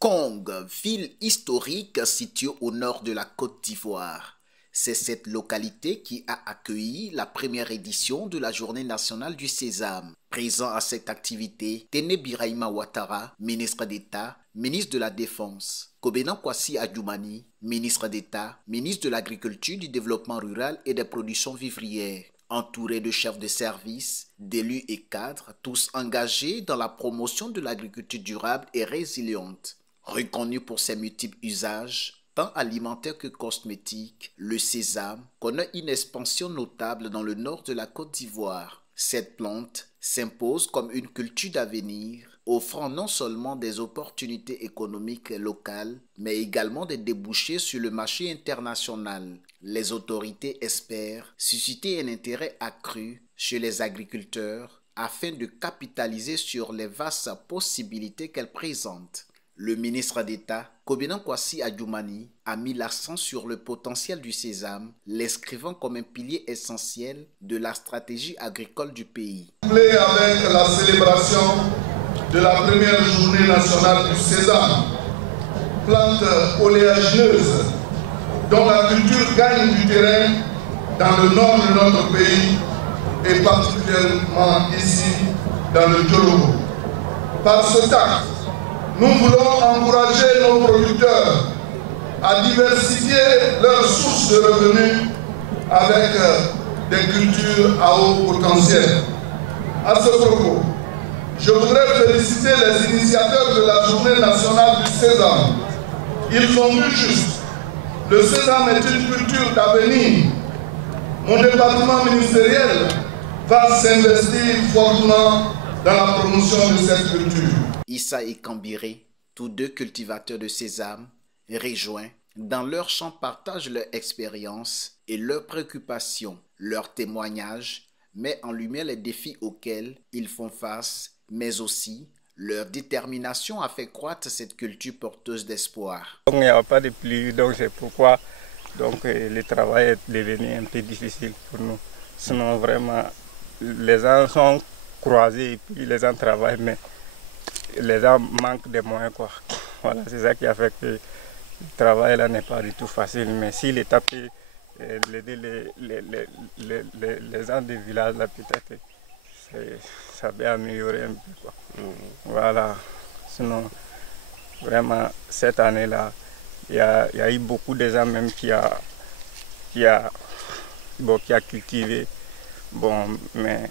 Kong, ville historique située au nord de la Côte d'Ivoire. C'est cette localité qui a accueilli la première édition de la Journée nationale du sésame. Présent à cette activité, Téné Birahima Ouattara, ministre d'État, ministre de la Défense, Kobena Kwasi Adjoumani, ministre d'État, ministre de l'Agriculture, du Développement rural et des productions vivrières. Entouré de chefs de service, d'élus et cadres, tous engagés dans la promotion de l'agriculture durable et résiliente. Reconnu pour ses multiples usages, tant alimentaires que cosmétiques, le sésame connaît une expansion notable dans le nord de la Côte d'Ivoire. Cette plante s'impose comme une culture d'avenir, offrant non seulement des opportunités économiques locales, mais également des débouchés sur le marché international. Les autorités espèrent susciter un intérêt accru chez les agriculteurs afin de capitaliser sur les vastes possibilités qu'elle présente. Le ministre d'État, Kobena Kwasi Adjoumani, a mis l'accent sur le potentiel du sésame, l'inscrivant comme un pilier essentiel de la stratégie agricole du pays. Avec la célébration de la première journée nationale du sésame, plante oléagineuse dont la culture gagne du terrain dans le nord de notre pays et particulièrement ici dans le Djologo. Par ce acte, nous voulons encourager nos producteurs à diversifier leurs sources de revenus avec des cultures à haut potentiel. À ce propos, je voudrais féliciter les initiateurs de la Journée nationale du sésame. Ils ont vu juste. Le sésame est une culture d'avenir. Mon département ministériel va s'investir fortement dans la promotion de cette culture. Issa et Kambiré, tous deux cultivateurs de sésame, rejoints dans leur champ, partagent leur expérience et leurs préoccupations. Leur témoignage met en lumière les défis auxquels ils font face, mais aussi leur détermination à faire croître cette culture porteuse d'espoir. Il n'y a pas de pluie, donc c'est pourquoi le travail est devenu un peu difficile pour nous. Sinon vraiment, les gens sont croisés et puis les gens travaillent, mais les gens manquent de moyens, quoi. Voilà, c'est ça qui a fait que le travail là n'est pas du tout facile. Mais si l'État peut aider les gens des villages là, peut-être ça peut améliorer un peu, quoi. Voilà. Sinon, vraiment, cette année-là, il y a eu beaucoup de gens même qui a cultivé. Bon, mais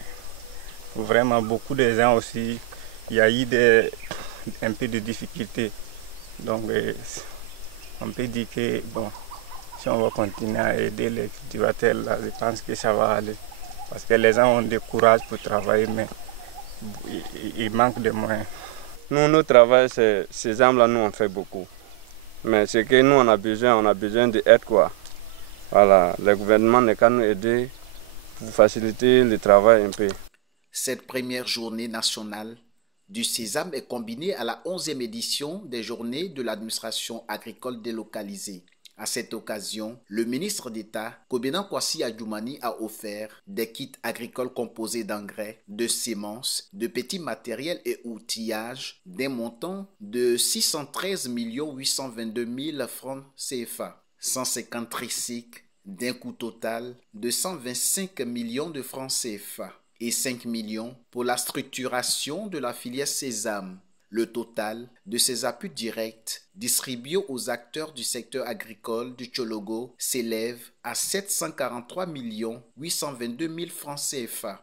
vraiment beaucoup de gens aussi, il y a eu un peu de difficultés. Donc, on peut dire que, bon, si on va continuer à aider les cultivateurs, là, je pense que ça va aller. Parce que les gens ont du courage pour travailler, mais il manque de moyens. Nous, notre travail, ces armes-là, nous, on fait beaucoup. Mais ce que nous, on a besoin d'aide, quoi. Voilà, le gouvernement n'est qu'à nous aider pour faciliter le travail un peu. Cette première journée nationale du sésame est combinée à la 11e édition des journées de l'administration agricole délocalisée. À cette occasion, le ministre d'État, Kobena Kwasi Adjoumani, a offert des kits agricoles composés d'engrais, de semences, de petits matériels et outillages d'un montant de 613 822 000 francs CFA, 150 tricycles d'un coût total de 125 millions de francs CFA et 5 millions pour la structuration de la filière sésame. Le total de ces appuis directs distribués aux acteurs du secteur agricole du Djologo s'élève à 743 822 000 francs CFA.